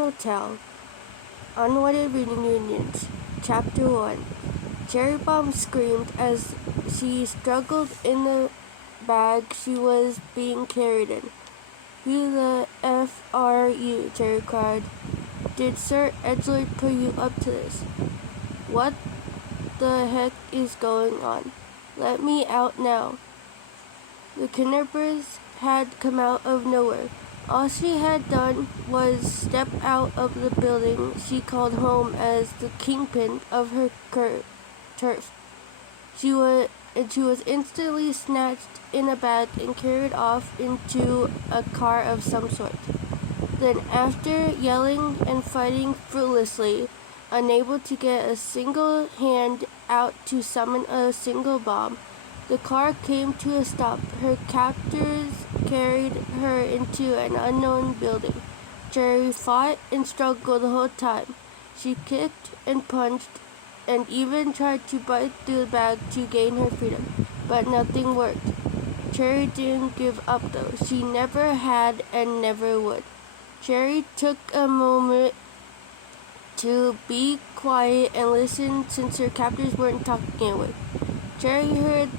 Hotel. Unwanted Reunions. Chapter 1. Cherry Bomb screamed as she struggled in the bag she was being carried in. "Who the F are you?" Cherry cried. "Did Sir Edgelord put you up to this? What the heck is going on? Let me out now." The kidnappers had come out of nowhere. All she had done was step out of the building she called home as the kingpin of her turf. She was instantly snatched in a bag and carried off into a car of some sort. Then, after yelling and fighting fruitlessly, unable to get a single hand out to summon a single bomb, the car came to a stop. Her captors carried her into an unknown building. Cherry fought and struggled the whole time. She kicked and punched and even tried to bite through the bag to gain her freedom, but nothing worked. Cherry didn't give up though. She never had and never would. Cherry took a moment to be quiet and listen since her captors weren't talking anyway. Cherry heard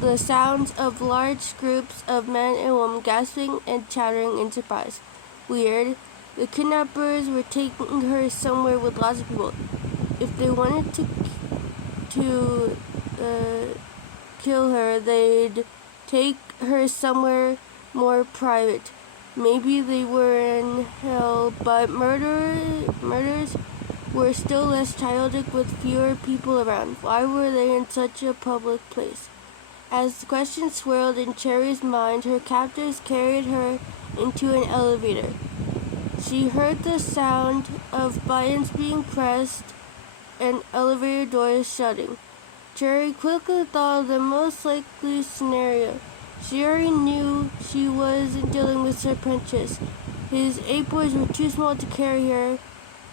the sounds of large groups of men and women gasping and chattering in surprise. Weird. The kidnappers were taking her somewhere with lots of people. If they wanted to kill her, they'd take her somewhere more private. Maybe they were in hell, but murders were still less childish with fewer people around. Why were they in such a public place? As the question swirled in Cherry's mind, her captors carried her into an elevator. She heard the sound of buttons being pressed and elevator doors shutting. Cherry quickly thought of the most likely scenario. She already knew she wasn't dealing with Sir Prentice. His 8 boys were too small to carry her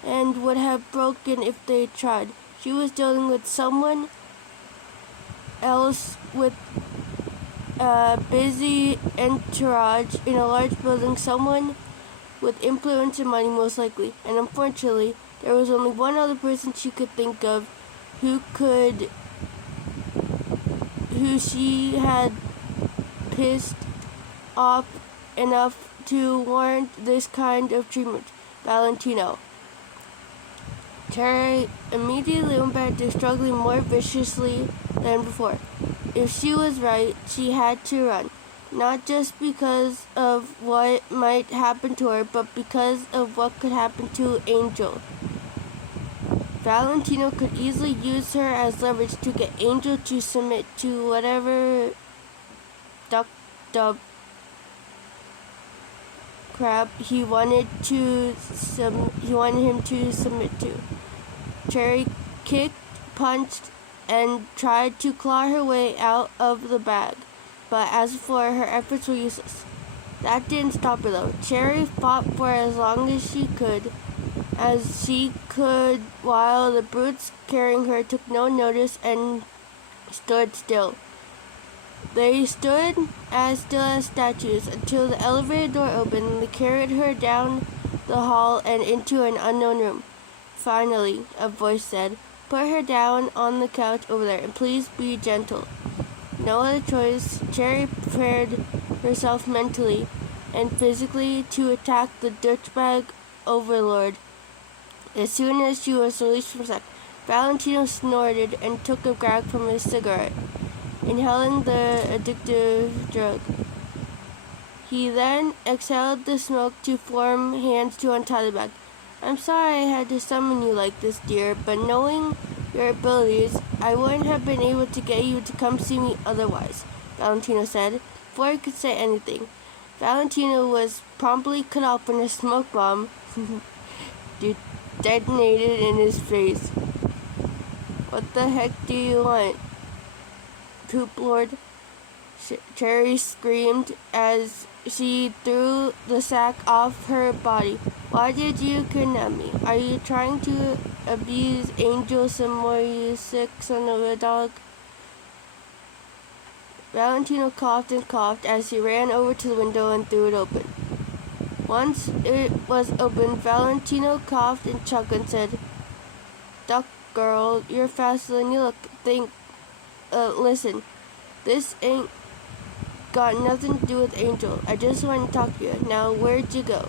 and would have broken if they tried. She was dealing with someone else with a busy entourage in a large building, someone with influence and money most likely. And unfortunately, there was only one other person she could think of who she had pissed off enough to warrant this kind of treatment: Valentino. Cherry immediately went back to struggling more viciously than before. If she was right, she had to run. Not just because of what might happen to her, but because of what could happen to Angel. Valentino could easily use her as leverage to get Angel to submit to whatever crap he wanted him to submit to. Cherry kicked, punched, and tried to claw her way out of the bag, but as before, her efforts were useless. That didn't stop her though. Cherry fought for as long as she could, while the brutes carrying her took no notice and stood still. They stood as still as statues until the elevator door opened and they carried her down the hall and into an unknown room. Finally, a voice said, "Put her down on the couch over there, and please be gentle." No other choice, Cherry prepared herself mentally and physically to attack the dirtbag overlord. As soon as she was released from sight, Valentino snorted and took a drag from his cigarette, inhaling the addictive drug. He then exhaled the smoke to form hands to untie the bag. "I'm sorry I had to summon you like this, dear, but knowing your abilities, I wouldn't have been able to get you to come see me otherwise," Valentino said. Before he could say anything, Valentino was promptly cut off when a smoke bomb detonated in his face. "What the heck do you want, Poop Lord?" Cherry screamed as she threw the sack off her body. "Why did you kidnap me? Are you trying to abuse Angel some more, you sick son of a dog?" Valentino coughed and coughed as he ran over to the window and threw it open. Once it was opened, Valentino coughed and chuckled and said, "Duck girl, you're faster than you look. Listen, this ain't got nothing to do with Angel. I just want to talk to you. Now, where'd you go?"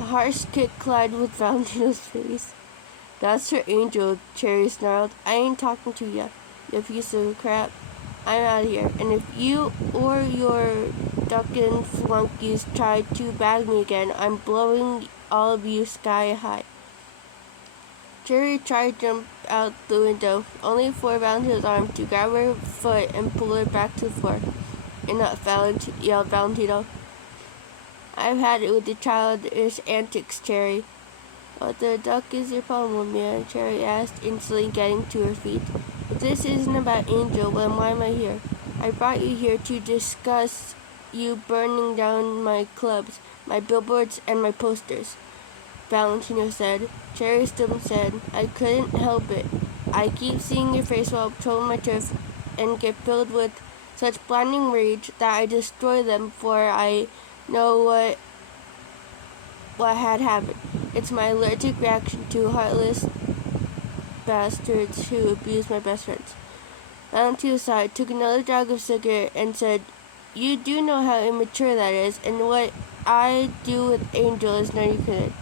A harsh kick collided with Valentino's face. "That's her Angel," Cherry snarled. "I ain't talking to ya, you piece of crap. I'm out of here, and if you or your duckin' flunkies try to bag me again, I'm blowing all of you sky high." Cherry tried to jump out the window, only for Valentino's arm to grab her foot and pull her back to the floor. "Enough," yelled Valentino. "I've had it with the childish antics, Cherry." "What the duck is your problem, man?" Cherry asked, instantly getting to her feet. "If this isn't about Angel, then why am I here? I brought you here to discuss you burning down my clubs, my billboards, and my posters," Valentino said. Cherry stood and said, "I couldn't help it. I keep seeing your face while patrolling my turf and get filled with such blinding rage that I destroy them before I know what had happened. It's my allergic reaction to heartless bastards who abuse my best friends." Valentino sighed, took another drag of cigarette, and said, "You do know how immature that is, and what I do with Angel is none of your concern."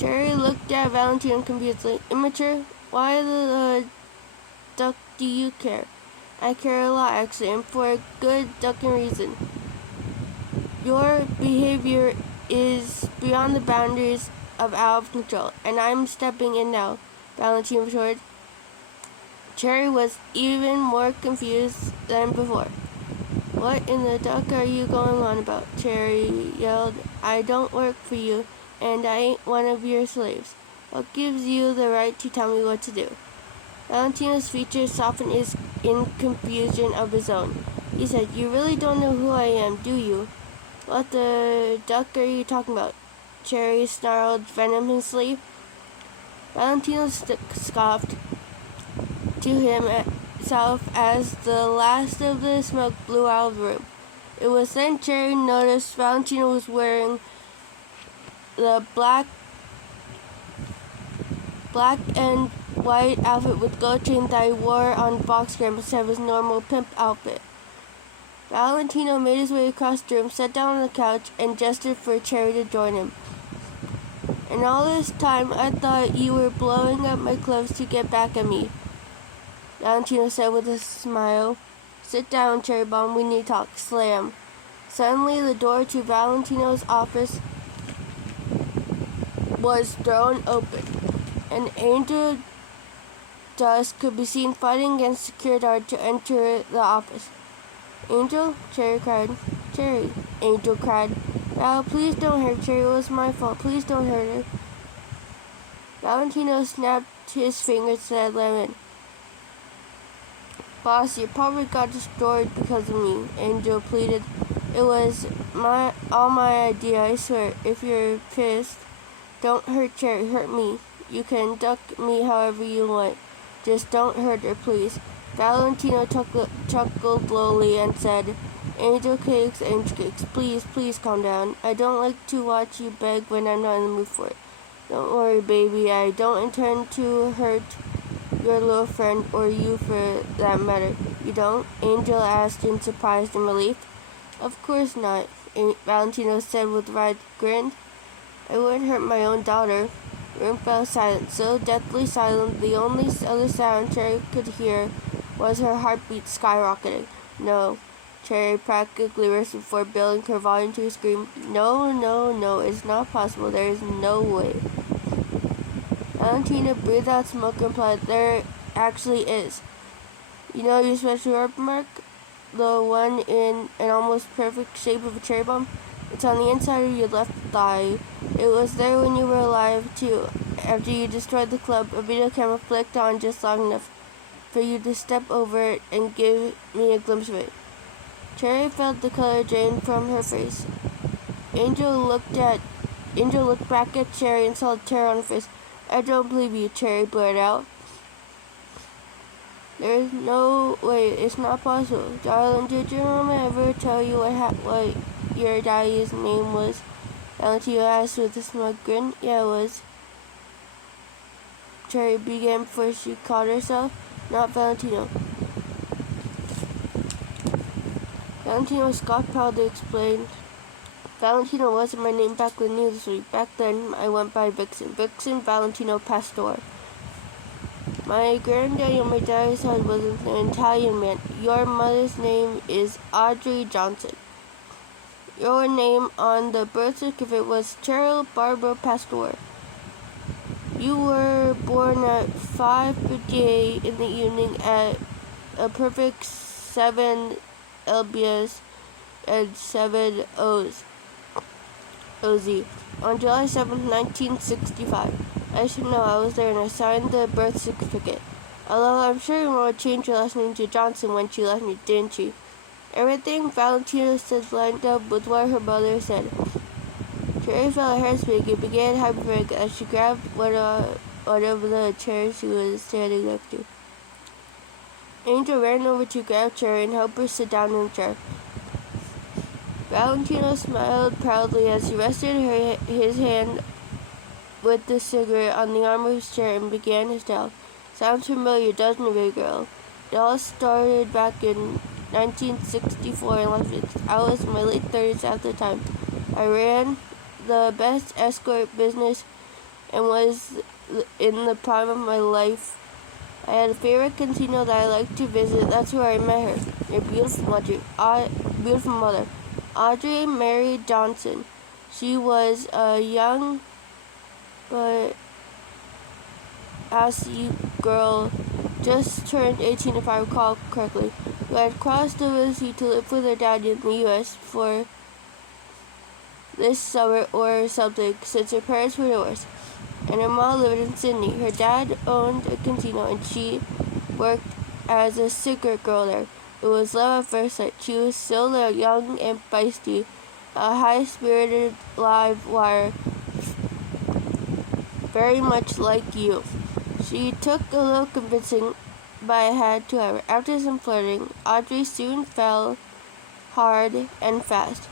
Cherry looked at Valentino confusedly. "Immature? Why the duck do you care?" "I care a lot, actually, and for a good ducking reason. Your behavior is beyond the boundaries of out of control, and I'm stepping in now," Valentino retorted. Cherry was even more confused than before. "What in the duck are you going on about?" Cherry yelled. "I don't work for you, and I ain't one of your slaves. What gives you the right to tell me what to do?" Valentino's features softened in confusion of his own. He said, "You really don't know who I am, do you?" "What the duck are you talking about?" Cherry snarled venomously. Valentino scoffed to himself as the last of the smoke blew out of the room. It was then Cherry noticed Valentino was wearing the black and white outfit with gold chain that he wore on Boxgram instead of his normal pimp outfit. Valentino made his way across the room, sat down on the couch, and gestured for Cherry to join him. "And all this time, I thought you were blowing up my clothes to get back at me," Valentino said with a smile. "Sit down, Cherry Bomb, we need to talk." Slam. Suddenly, the door to Valentino's office was thrown open, and Angel Dust could be seen fighting against security guard to enter the office. "Angel?" Cherry cried. "Cherry," Angel cried. "Val, please don't hurt Cherry. It was my fault. Please don't hurt her." Valentino snapped his fingers and said, "Let him in." "Boss, you probably got destroyed because of me," Angel pleaded. "It was all my idea, I swear. If you're pissed, don't hurt Cherry, hurt me. You can duck me however you want. Just don't hurt her, please." Valentino chuckled lowly and said, Angel cakes, please, please calm down. I don't like to watch you beg when I'm not in the mood for it. Don't worry, baby, I don't intend to hurt your little friend, or you for that matter." "You don't?" Angel asked in surprise and relief. "Of course not," Valentino said with a wide grin. "I wouldn't hurt my own daughter." The room fell silent, so deathly silent the only other sound Cherry could hear was her heartbeat skyrocketing. "No," Cherry practically raced before building her volume to a scream. "No, no, no, it's not possible. There is no way." Valentina breathed out smoke and replied, "There actually is. You know your special birthmark? The one in an almost perfect shape of a cherry bomb? It's on the inside of your left thigh. It was there when you were alive, too. After you destroyed the club, a video camera flicked on just long enough for you to step over it and give me a glimpse of it." Cherry felt the color drain from her face. Angel looked back at Cherry and saw terror on her face. "I don't believe you," Cherry blurted out. "There's no way. It's not possible. Darling, did your mama ever tell you what your daddy's name was?" Valentino asked with a smug grin. "Yeah, it was," Cherry began before she caught herself. "Not Valentino." Valentino scoffed proudly, explained, "Valentino wasn't my name back when you this week. Back then, I went by Vixen. Vixen Valentino Pastor. My granddaddy on my daddy's side was an Italian man. Your mother's name is Audrey Johnson. Your name on the birth certificate was Cheryl Barbara Pastor. You were born at 5:58 in the evening at a perfect 7 lbs and 7 OZ on July 7th, 1965. I should know, I was there and I signed the birth certificate. Although I'm sure your mom changed her last name to Johnson when she left me, didn't she?" Everything Valentina said lined up with what her mother said. Cherry felt her heart speak and began hyperventilating as she grabbed one of the chairs she was standing next to. Angel ran over to grab Cherry and help her sit down in the chair. Valentino smiled proudly as he rested his hand with the cigarette on the arm of his chair and began his tale. "Sounds familiar, doesn't it, big girl? It all started back in 1964 in Las Vegas. I was in my late 30s at the time. I ran the best escort business and was in the prime of my life. I had a favorite casino that I liked to visit. That's where I met her. Your beautiful mother. Audrey Mary Johnson. She was a young but assy girl, just turned 18 if I recall correctly, who had crossed the sea to live with her dad in the U.S. for this summer or something, since her parents were divorced, and her mom lived in Sydney. Her dad owned a casino and she worked as a cigarette girl there. It was love at first sight. She was still young and feisty, a high-spirited live wire, very much like you. She took a little convincing, but I had to have her. After some flirting, Audrey soon fell hard and fast.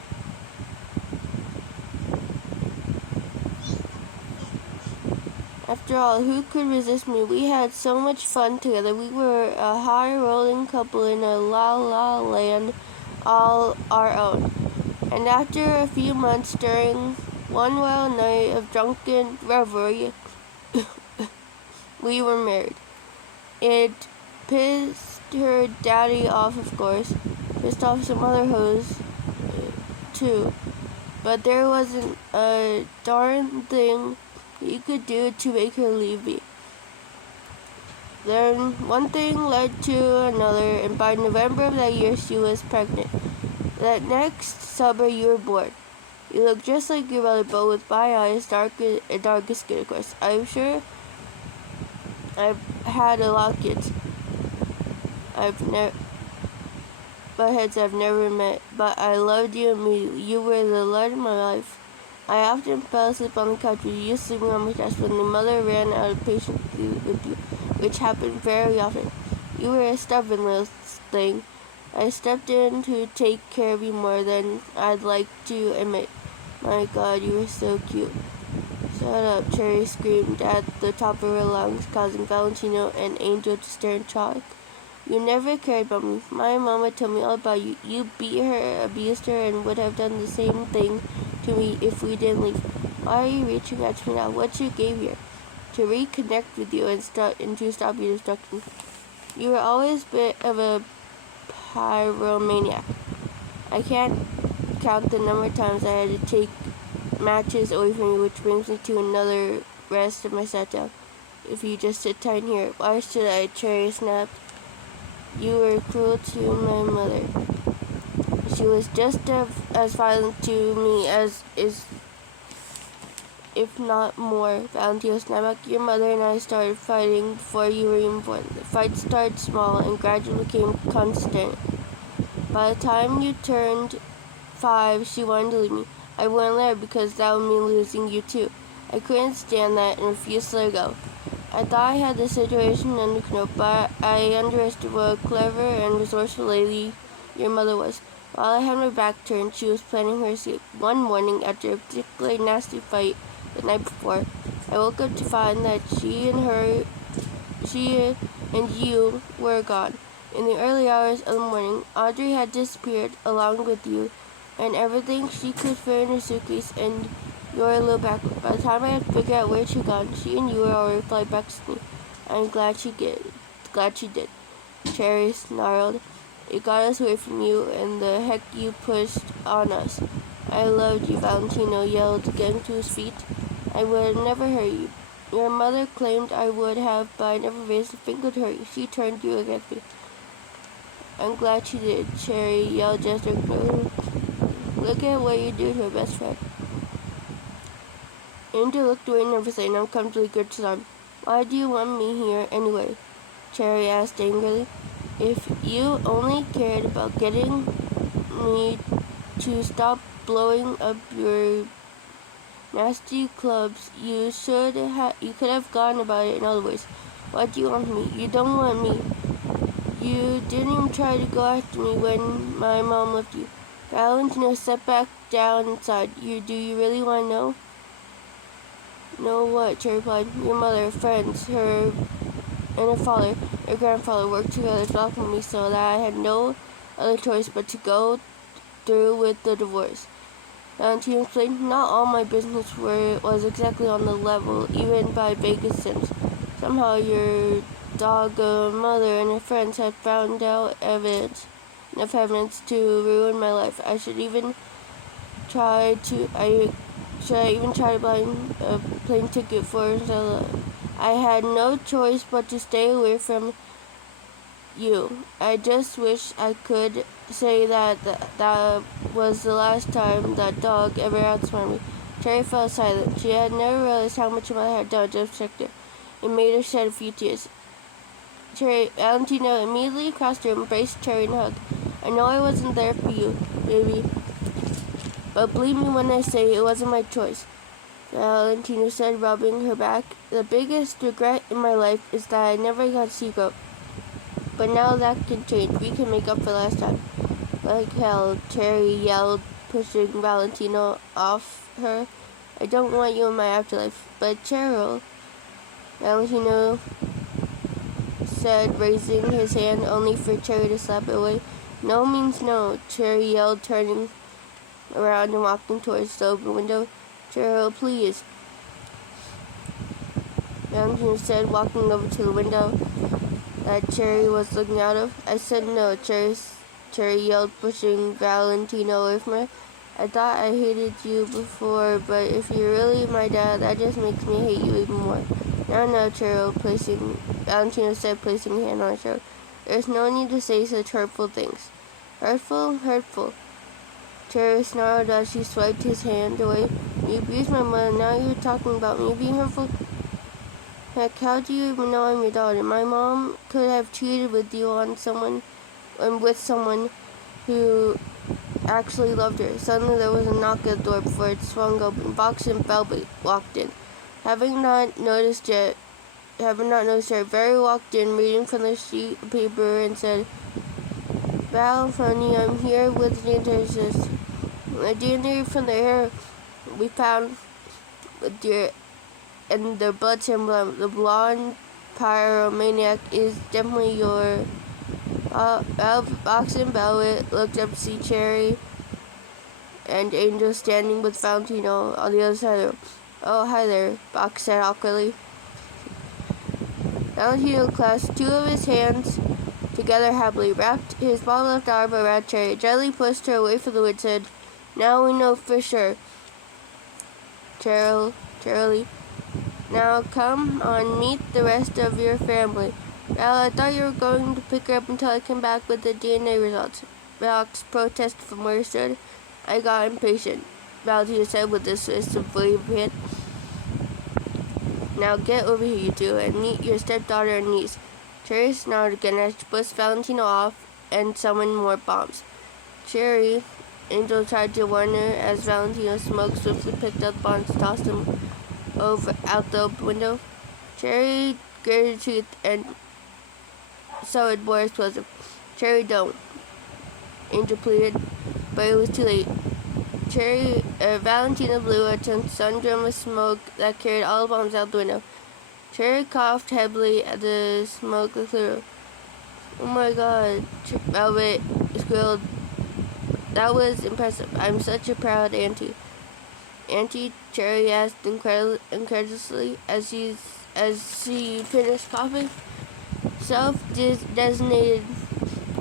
After all, who could resist me? We had so much fun together. We were a high-rolling couple in a la-la land all our own. And after a few months, during one wild night of drunken revelry, we were married. It pissed her daddy off, of course. Pissed off some other hoes, too. But there wasn't a darn thing he could do to make her leave me. Then one thing led to another, and by November of that year, she was pregnant. That next summer, you were born. You look just like your mother, but with my eyes, darker skin, of course. I'm sure I've had a lot of kids. Buttheads I've never met, but I loved you immediately. You were the light of my life. I often fell asleep on the couch with you sleeping on my chest when the mother ran out of patience with you, which happened very often. You were a stubborn little thing. I stepped in to take care of you more than I'd like to admit. My God, you were so cute." "Shut up," Cherry screamed at the top of her lungs, causing Valentino and Angel to stare in shock. "You never cared about me. My mama told me all about you. You beat her, abused her, and would have done the same thing to me if we didn't leave. Why are you reaching out to me now? What's your game here?" "To reconnect with you and to stop your destruction. You were always a bit of a pyromaniac. I can't count the number of times I had to take matches away from you, which brings me to another rest of my sat down. If you just sit tight here." "Why should I?" Cherry snapped. "You were cruel to my mother. She was just as violent to me as if not more." Valentino snapped back. "Your mother and I started fighting before you were even born. The fight started small and gradually became constant. By the time you turned 5, she wanted to leave me. I wouldn't let her because that would mean losing you too. I couldn't stand that and refused to let her go. I thought I had the situation under control, but I underestimated what a clever and resourceful lady your mother was. While I had my back turned, she was planning her escape. One morning, after a particularly nasty fight the night before, I woke up to find that she and you were gone. In the early hours of the morning, Audrey had disappeared along with you and everything she could fit in her suitcase and your little backpack. By the time I had figured out where she'd gone, she and you were already flying back to me. I'm glad she did. Cherry snarled. It got us away from you and the heck you pushed on us. I loved you, Valentino yelled, getting to his feet. I would never hurt you. Your mother claimed I would have, but I never raised a finger to hurt you. She turned you against me. I'm glad she did, Cherry yelled, gesturing. Look at what you do to her best friend. Angel looked away nervously and uncomfortably gripped his arm. Why do you want me here anyway? Cherry asked angrily. If you only cared about getting me to stop blowing up your nasty clubs, you could have gone about it in other ways. Why do you want me? You don't want me. You didn't even try to go after me when my mom left you. Valentino stepped back down inside. Do you really want to know? Know what? Cherry replied. Your mother, friends, her and her grandfather worked together to welcome me so that I had no other choice but to go through with the divorce. Valentino explained, not all my business was exactly on the level, even by Vegas Sims. Somehow your dog mother and her friends had found out enough evidence to ruin my life. Should I even try to buy a plane ticket for Stella? I had no choice but to stay away from you. I just wish I could say that was the last time that dog ever outsmarted me. Cherry fell silent. She had never realized how much her mother had done to protect her. It made her shed a few tears. Valentino immediately crossed her, embraced Cherry and hugged. I know I wasn't there for you, baby, but believe me when I say it wasn't my choice. Valentino said, rubbing her back. The biggest regret in my life is that I never got to see you. But now that can change. We can make up for last time. Like hell, Cherry yelled, pushing Valentino off her. I don't want you in my afterlife. But Cheryl, Valentino said, raising his hand only for Cherry to slap it away. No means no, Cherry yelled, turning around and walking towards the open window. Cheryl, please, Valentino said, walking over to the window that Cherry was looking out of. I said no, Cherry yelled, pushing Valentino away from her. I thought I hated you before, but if you're really my dad, that just makes me hate you even more. No, Valentino said, placing a hand on her shoulder. There's no need to say such hurtful things. Hurtful. Cherry snarled as she swiped his hand away. You abused my mother, now you're talking about me being hurtful? Heck, how do you even know I'm your daughter? My mom could have cheated with you with someone who actually loved her. Suddenly there was a knock at the door before it swung open. Box and Velvet walked in. Having not noticed yet, Barry walked in, reading from the sheet of paper, and said, Val, honey, I'm here with the DNA. The DNA from the hair we found with your and the blood sample, the blonde pyromaniac is definitely your. Box and Velvet looked up to see Cherry and Angel standing with Valentino on the other side of the room. Oh, hi there, Box said awkwardly. Valentino clasped two of his hands together happily, wrapped his bottom left arm around Cherry, gently pushed her away from the wind, said, Now we know for sure. Charlie. Now come on, meet the rest of your family. Val, I thought you were going to pick her up until I came back with the DNA results. Box protested from where he stood. I got impatient, Valentino said with a twist of hand. Now get over here, you two, and meet your stepdaughter and niece. Cherry snarled again as she pushed Valentino off and summoned more bombs. Cherry, Angel tried to warn her as Valentino smoke swiftly picked up bombs and tossed them out the open window. Cherry gritted her teeth and so it more explosive. Cherry, don't, Angel pleaded. but it was too late. Valentina blew a thunderstorm of smoke that carried all the bombs out the window. Cherry coughed heavily at the smoke cleared. "Oh my God," Velvet squealed. "That was impressive. I'm such a proud auntie." "Auntie?" Cherry asked incredulously as she finished coughing. "Self-designated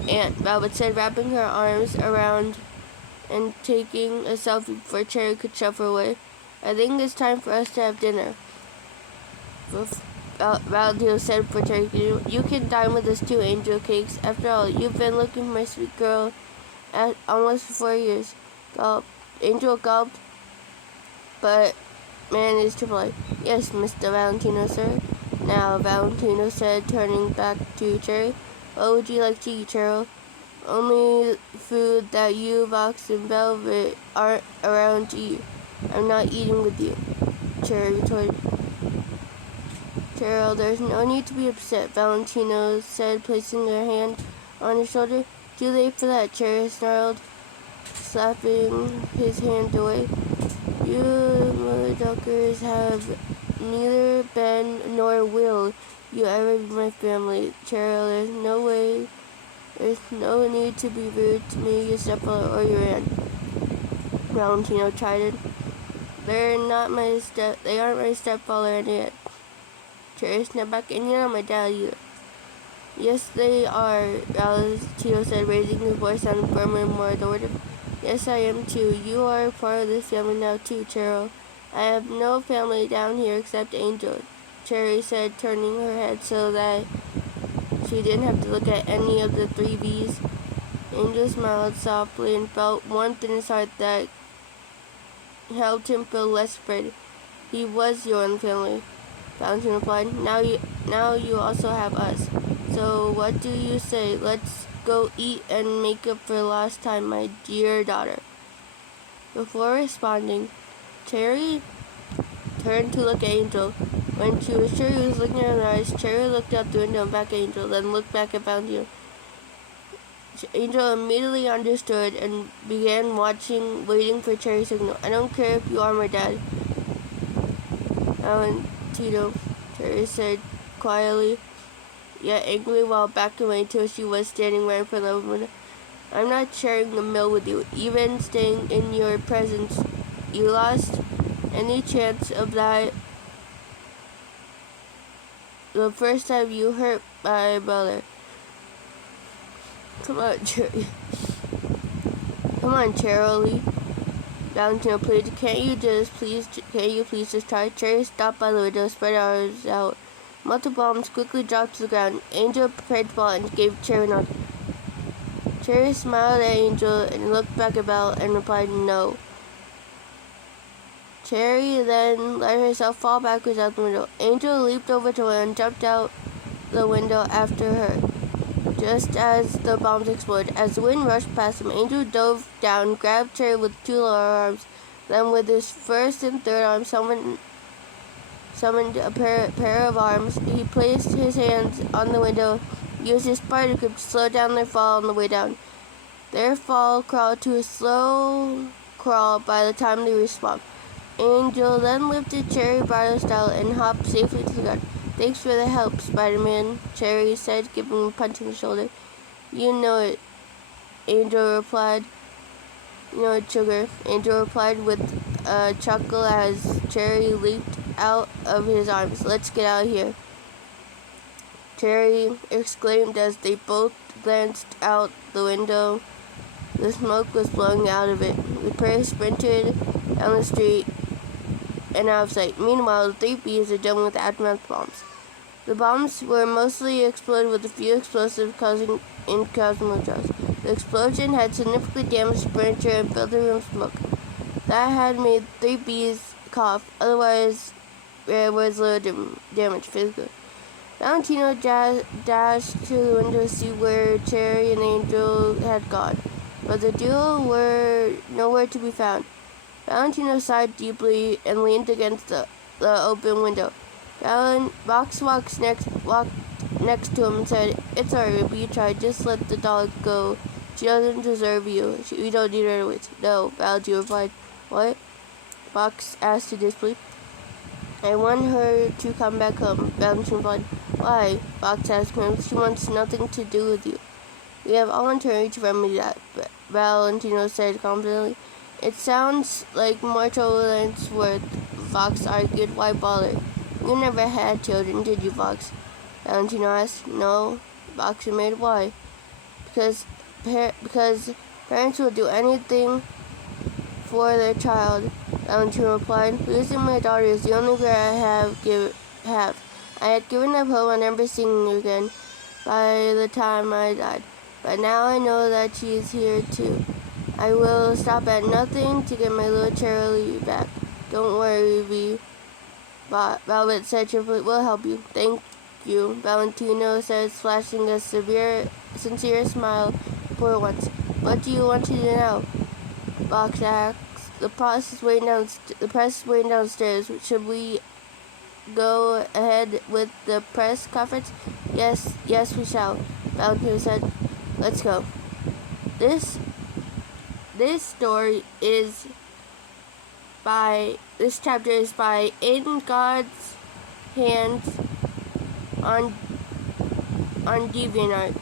aunt," Velvet said, wrapping her arms around and taking a selfie before Cherry could shove her away. "I think it's time for us to have dinner," Valentino said for Cherry. You can dine with us too, Angel Cakes. After all, you've been looking for my sweet girl at almost 4 years. Gulp. Angel gulped, but managed to reply, "Yes, Mr. Valentino, sir." "Now," Valentino said, turning back to Cherry, "what would you like to eat, Cheryl?" "Only food that you, Vox, and Velvet aren't around to eat. I'm not eating with you," Cherry retorted. "Cheryl, there's no need to be upset," Valentino said, placing her hand on her shoulder. "Too late for that," Cherry snarled, slapping his hand away. "You motherfuckers have neither been nor will you ever be my family. Cheryl, there's no need to be rude to me, your stepfather, or your aunt," Valentino chided. They aren't my stepfather and aunt." Cherry snapped back, "And you're not my dad either." "Yes, they are," Valentino said, raising his voice, sounding firmer and more authoritative. "Yes, I am too. You are part of this family now too, Cheryl." "I have no family down here except Angel," Cherry said, turning her head so that she didn't have to look at any of the 3 V's. Angel smiled softly and felt warmth in his heart that helped him feel less afraid. "He was your own family," Valentine replied. Now you also have us. So what do you say? Let's go eat and make up for lost time, my dear daughter." Before responding, Cherry turned to look at Angel. When she was sure he was looking at her eyes, Cherry looked out the window and back at Angel, then looked back at Valentino. Angel immediately understood and began waiting for Cherry's signal. "I don't care if you are my dad, Valentino," Cherry said quietly, yet angrily, while backing away until she was standing right in front of the window. "I'm not sharing a meal with you, even staying in your presence. You lost any chance of that the first time you hurt my brother. Come on, Cherry. Come on, Cherry," Valentino pleaded. Can't you please just try?" Cherry stopped by the window, spread her arms out. Multiple bombs quickly dropped to the ground. Angel prepared to fall and gave Cherry a nod. Cherry smiled at Angel and looked back at Val and replied, "No." Cherry then let herself fall backwards out the window. Angel leaped over to her and jumped out the window after her, just as the bombs exploded. As the wind rushed past him, Angel dove down, grabbed Cherry with 2 lower arms. Then with his first and third arm summoned a pair of arms. He placed his hands on the window, used his spider grip to slow down their fall on the way down. Their fall crawled to a slow crawl by the time they reached the bottom. Angel then lifted Cherry bridal style and hopped safely to the ground. "Thanks for the help, Spider-Man," Cherry said, giving him a punch in the shoulder. "You know it," Angel replied. "You know it, sugar," Angel replied with a chuckle as Cherry leaped out of his arms. "Let's get out of here," Cherry exclaimed as they both glanced out the window. The smoke was blowing out of it. The pair sprinted down the street and out of sight. Meanwhile, the 3 Bs are dealing with aftermath bombs. The bombs were mostly exploded with a few explosives causing withdrawals. The explosion had significantly damaged furniture and filled the room with smoke. That had made 3 Bs cough. Otherwise, there was little damage physically. Valentino dashed to the window to see where Cherry and Angel had gone, but the duo were nowhere to be found. Valentino sighed deeply and leaned against the open window. Vox walked next to him and said, "It's alright, Ruby, you tried. Just let the dog go She doesn't deserve you. We don't need her anyways. No, Valentine replied. What? Fox asked in disbelief. I want her to come back home, Valentine replied. Why? Fox asked him. She wants nothing to do with you. We have volunteered to remedy that, Valentino said confidently. It sounds like more trouble than it's worth, Fox argued. Why bother? You never had children, did you, Fox? Valentino asked. No, Fox admitted. Why? Because parents will do anything for their child, Valentino replied. Losing my daughter is the only regret I have. I had given up hope on never seeing you again by the time I died. But now I know that she is here too. I will stop at nothing to get my little Charlie back. Don't worry, Vi. Velvet said cheerfully. We'll help you. Thank you, Valentino said, flashing a sincere smile for once. What do you want to do now? Fox asked. The press is waiting downstairs. Should we go ahead with the press conference? Yes, we shall, Valentino said. Let's go. This chapter is by In God's Hands on devianart.